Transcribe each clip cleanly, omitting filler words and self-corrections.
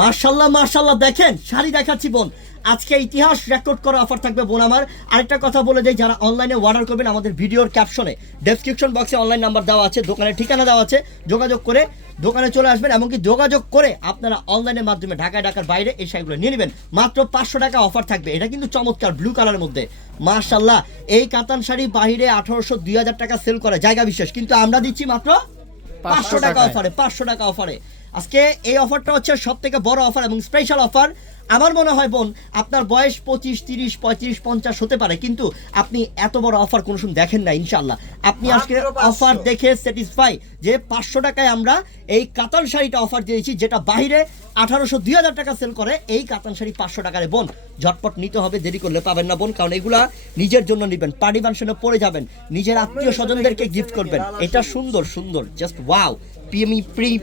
মার্শাল্লাহ মার্শাল্লাহ, দেখেন শাড়ি দেখাচ্ছি বোন, আজকে ইতিহাস রেকর্ড করা অফার থাকবে বোন আমার। আরেকটা কথা বলে দেই, যারা অনলাইনে অর্ডার করবেন আমাদের ভিডিওর ক্যাপশনে ডেসক্রিপশন বক্সে অনলাইন নাম্বার দেওয়া আছে, দোকানের ঠিকানা দেওয়া আছে, যোগাযোগ করে দোকানে চলে আসবেন। এমনকি যোগাযোগ করে আপনারা অনলাইনের মাধ্যমে ঢাকার বাইরে এই শাড়িগুলো নিয়ে নেবেন। মাত্র 500 টাকা অফার থাকবে। এটা কিন্তু চমৎকার ব্লু কালারের মধ্যে মার্শাল্লাহ। এই কাতান শাড়ি বাহিরে 1800-2000 টাকা সেল করে জায়গা বিশেষ, কিন্তু আমরা দিচ্ছি মাত্র 500 টাকা অফারে। 500 টাকা অফারে আজকে এই অফারটা হচ্ছে সব থেকে বড় অফার এবং স্পেশাল অফার। আমার মনে হয় বোন, আপনার বয়স 25, 30, 35, 50 হতে পারে, কিন্তু আপনি এত বড় অফার কোনো সময় দেখেন না। ইনশাল্লাহ আপনি আজকে অফার দেখে স্যাটিসফাই যে 500 টাকায় আমরা এই কাতান শাড়িটা অফার দিয়েছি, যেটা বাইরে 1800-2000 টাকা সেল করে। এই কাতান শাড়ি 500 টাকারে বোন, ঝটপট নিতে হবে, দেরি করলে পাবেন না বোন। কারণ এগুলা নিজের জন্য নেবেন, পার্টি ফাংশনে পরে যাবেন, নিজের আত্মীয় স্বজনদেরকে গিফট করবেন। এটা সুন্দর সুন্দর, জাস্ট ওয়াও।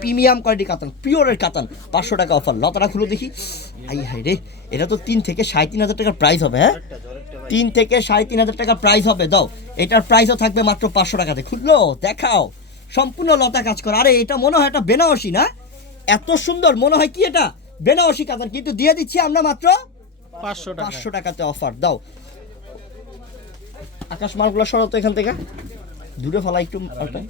প্রিমিয়াম কোয়ালিটি কাতান, পিওরের কাতান, 500 টাকা অফার। লতাটা খুলে দেখি। আই হাই রে, এটা তো 3 থেকে 3.5 টাকার প্রাইস হবে। হ্যাঁ, 3 থেকে 3.5 টাকা প্রাইস হবে। দাও, এটার প্রাইসও থাকবে মাত্র 500 টাকাতে। খুললো দেখাও, সম্পূর্ণ লতা কাজ করা। আরে এটা মনে হয় এটা বেনারসি না? এত সুন্দর মনে হয় কি এটা বেনারসি কাতান, কিন্তু দিয়ে দিচ্ছি আমরা মাত্র 500 টাকাতে অফার। দাও, আকাশ মালগুলো সরাতো এখান থেকে, দূরে ফেলা একটু।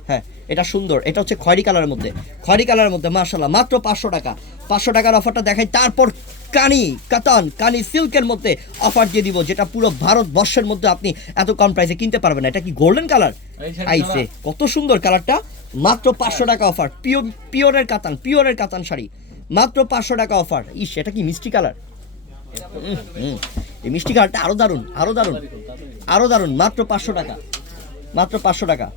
হ্যাঁ, এটা সুন্দর, এটা হচ্ছে খয়েরি কালারের মধ্যে, খয়েরি কালারের মধ্যে মাশাআল্লাহ। মাত্র 500 টাকা। 500 টাকার অফারটা দেখাই। তারপর কানি সিল্কের মধ্যে অফার দিয়ে দিব, যেটা পুরো ভারতবর্ষের মধ্যে আপনি এত কম প্রাইসে কিনতে পারবেন না। এটা কি গোল্ডেন কালার আইছে, কত সুন্দর কালারটা। মাত্র 500 টাকা অফার। পিওরের কাতান শাড়ি, মাত্র 500 টাকা অফার। ইস, এটা কি মিষ্টি কালার। এই মিষ্টি কালারটা আরো দারুণ, আরো দারুণ, আরো দারুণ। মাত্র 500 টাকা, মাত্র 500 টাকা।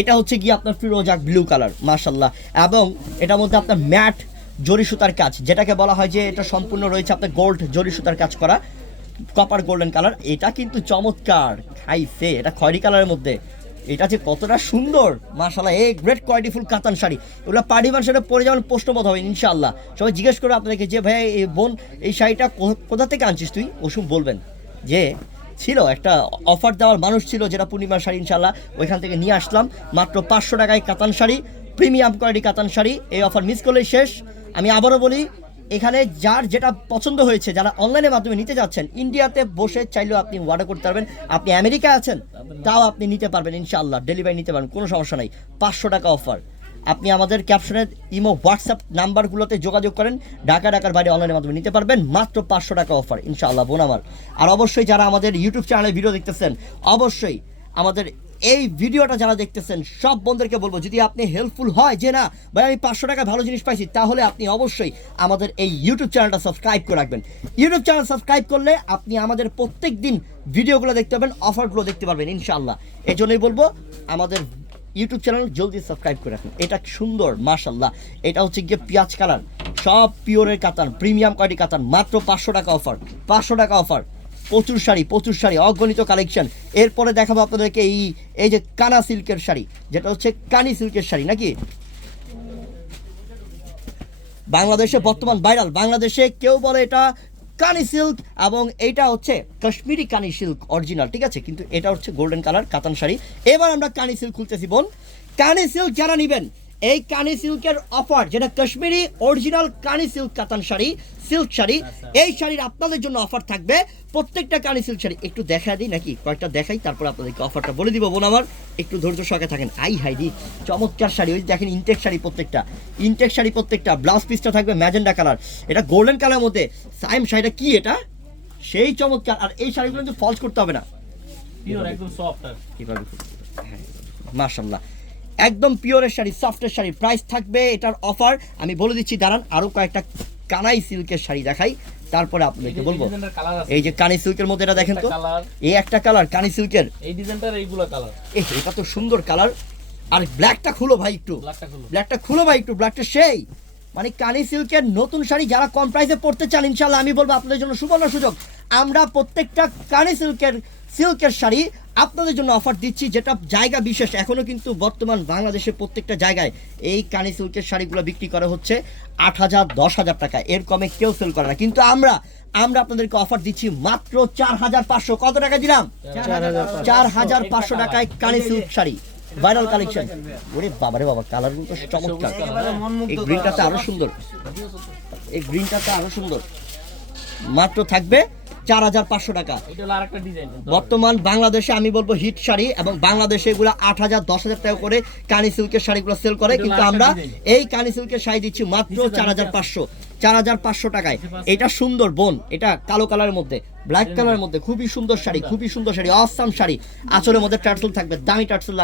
এটা হচ্ছে কি আপনার ফিরোজা ব্লু কালার মাশাআল্লাহ, এবং এটার মধ্যে আপনার ম্যাট জরি সুতার কাজ, যেটাকে বলা হয় যে এটা সম্পূর্ণ রয়েছে আপনার গোল্ড জরি সুতার কাজ করা, কপার গোল্ডেন কালার। এটা কিন্তু চমৎকার খাইছে। এটা খয়েরি কালারের মধ্যে, এটা যে কতটা সুন্দর মাশাআল্লাহ। এই গ্রেট কোয়ালিটিফুল কাতান শাড়ি, এগুলো পার্টি ফাংশনে পরে যাবেন, প্রশ্নবোধ হবে ইনশাআল্লাহ। সবাই জিজ্ঞেস করবে আপনাদেরকে যে ভাই এই বোন এই শাড়িটা কোথা থেকে আনছিস তুই, ওসব বলবেন যে ছিল একটা অফার দেওয়ার মানুষ ছিল, যেটা পূর্ণিমার শাড়ি, ইনশাআল্লাহ ওইখান থেকে নিয়ে আসলাম। মাত্র 500 টাকায় কাতান শাড়ি, প্রিমিয়াম কোয়ালিটি কাতান শাড়ি। এই অফার মিস করলেই শেষ। আমি আবারও বলি, এখানে যার যেটা পছন্দ হয়েছে, যারা অনলাইনের মাধ্যমে নিতে যাচ্ছেন, ইন্ডিয়াতে বসে চাইলেও আপনি অর্ডার করতে পারবেন। আপনি আমেরিকায় আছেন তাও আপনি নিতে পারবেন ইনশাআল্লাহ, ডেলিভারি নিতে পারবেন, কোনো সমস্যা নেই। 500 টাকা অফার। আপনি আমাদের ক্যাপশনের ইমো হোয়াটসঅ্যাপ নাম্বারগুলোতে যোগাযোগ করেন, ঢাকার বাইরে অনলাইনের মাধ্যমে নিতে পারবেন। মাত্র 500 টাকা অফার ইনশাআল্লাহ বোন আমার। আর অবশ্যই যারা আমাদের ইউটিউব চ্যানেলে ভিডিও দেখতেছেন, অবশ্যই আমাদের এই ভিডিওটা যারা দেখতেছেন সব বন্ধুদেরকে বলবো, যদি আপনি হেল্পফুল হয় যে না ভাই আমি 500 টাকা ভালো জিনিস পাইছি, তাহলে আপনি অবশ্যই আমাদের এই ইউটিউব চ্যানেলটা সাবস্ক্রাইব করে রাখবেন। ইউটিউব চ্যানেল সাবস্ক্রাইব করলে আপনি আমাদের প্রত্যেক দিন ভিডিওগুলো দেখতে পাবেন, অফারগুলো দেখতে পারবেন ইনশাআল্লাহ। এই জন্যই বলবো আমাদের ইউটিউব চ্যানেল জলদি সাবস্ক্রাইব করে রাখুন। এটা সুন্দর মাশাআল্লাহ। এটা হচ্ছে গিয়ে পেঁয়াজ কালার, সব পিওরের কাতান, প্রিমিয়াম কোয়ালিটি কাতান। মাত্র 500 টাকা অফার, 500 টাকা অফার। প্রচুর শাড়ি, অগণিত কালেকশন। এরপরে দেখাবো আপনাদেরকে এই যে কানা সিল্কের শাড়ি, যেটা হচ্ছে কানি সিল্কের শাড়ি নাকি, বাংলাদেশে বর্তমান ভাইরাল। বাংলাদেশে কেউ বলে এটা কানি সিল্ক, এবং এইটা হচ্ছে কাশ্মীরি কানি সিল্ক অরিজিনাল, ঠিক আছে, কিন্তু এটা হচ্ছে গোল্ডেন কালার কাতান শাড়ি। এবার আমরা কানি সিল্ক খুলতেছি বোন। কানি সিল্ক যারা নেবেন, এই কানি সিল্কের অফার, যেটা কাশ্মীরি অরিজিনাল কানি সিল্ক কাতান শাড়ি, সিল্ক শাড়ি, এই শাড়ির আপনাদের জন্য অফার থাকবে। প্রত্যেকটা কানি সিল্ক শাড়ি একটু দেখা দিই নাকি, কয়েকটা দেখাই, তারপর আপনাদেরকে অফারটা বলে দিব বোন আমার। একটু ধৈর্য সহকারে থাকেন। আই হাই দি, চমৎকার শাড়ি। ওই দেখেন ইনটেক শাড়ি, প্রত্যেকটা ব্লাউজ পিসটা থাকবে ম্যাজেন্ডা কালার, এটা গোল্ডেন কালারের মধ্যে। সাইম শাড়িটা কি, এটা সেই চমৎকার। আর এই শাড়িগুলো কিন্তু ফলস করতে হবে না, একদম সফট। হ্যাঁ মাশাআল্লাহ, একদম পিওরের শাড়ি, সফটের শাড়ি। প্রাইস থাকবে এটার অফার আমি বলে দিচ্ছি, দাঁড়ান আরো কয়েকটা কানাই সিল্কের শাড়ি দেখাই, তারপরে আপনাদেরকে বলবো। এই যে কানি সিল্কের মধ্যে এটা দেখেন তো, এই একটা কালার কানি সিল্কের, এই ডিজাইনটার এইগুলা কালার। এটা তো সুন্দর কালার। আর ব্ল্যাকটা খুলো ভাই একটু, ব্ল্যাকটা সেই মানে কানি সিল্কের নতুন শাড়ি যারা কম প্রাইসে পড়তে চান, ইনশাআল্লাহ আমি বলবো আপনাদের জন্য সুবর্ণ সুযোগ। আমরা প্রত্যেকটা কানি সিল্কের শাড়ি আপনাদের জন্য অফার দিচ্ছি, যেটা জায়গা বিশেষ। এখনো কিন্তু বর্তমান বাংলাদেশে প্রত্যেকটা জায়গায় এই কানি সিল্কের শাড়িগুলো বিক্রি করা হচ্ছে 8,000 10,000 টাকা, এর কমে কেউ সেল করে না। কিন্তু আমরা আপনাদেরকে অফার দিচ্ছি মাত্র 4,500। কত টাকা দিলাম? 4,500 টাকায় কানি সিল্ক শাড়ি। Viral collection. ওরে বাবারে বাবা, কালার কিন্তু চমৎকার। এই গ্রিনটাতে আরো সুন্দর, এই গ্রিনটাতে আরো সুন্দর। মাত্র থাকবে 4500 টাকা। বর্তমান বাংলাদেশে আমি বলবো হিট শাড়ি, এবং বাংলাদেশে এগুলো 8000 10,000 টাকা করে কানি সিল্কের শাড়িগুলো সেল করে, কিন্তু আমরা এই কানি সিল্কের শাড়ি দিচ্ছি মাত্র 4500 টাকায়। এটা সুন্দর বোন, এটা কালো কালারের মধ্যে, ব্ল্যাক কালারের মধ্যে খুবই সুন্দর শাড়ি, খুবই সুন্দর শাড়ি, অসাম শাড়ি। আঁচলের মধ্যে টার্সেল থাকবে, দামি টার্সেল।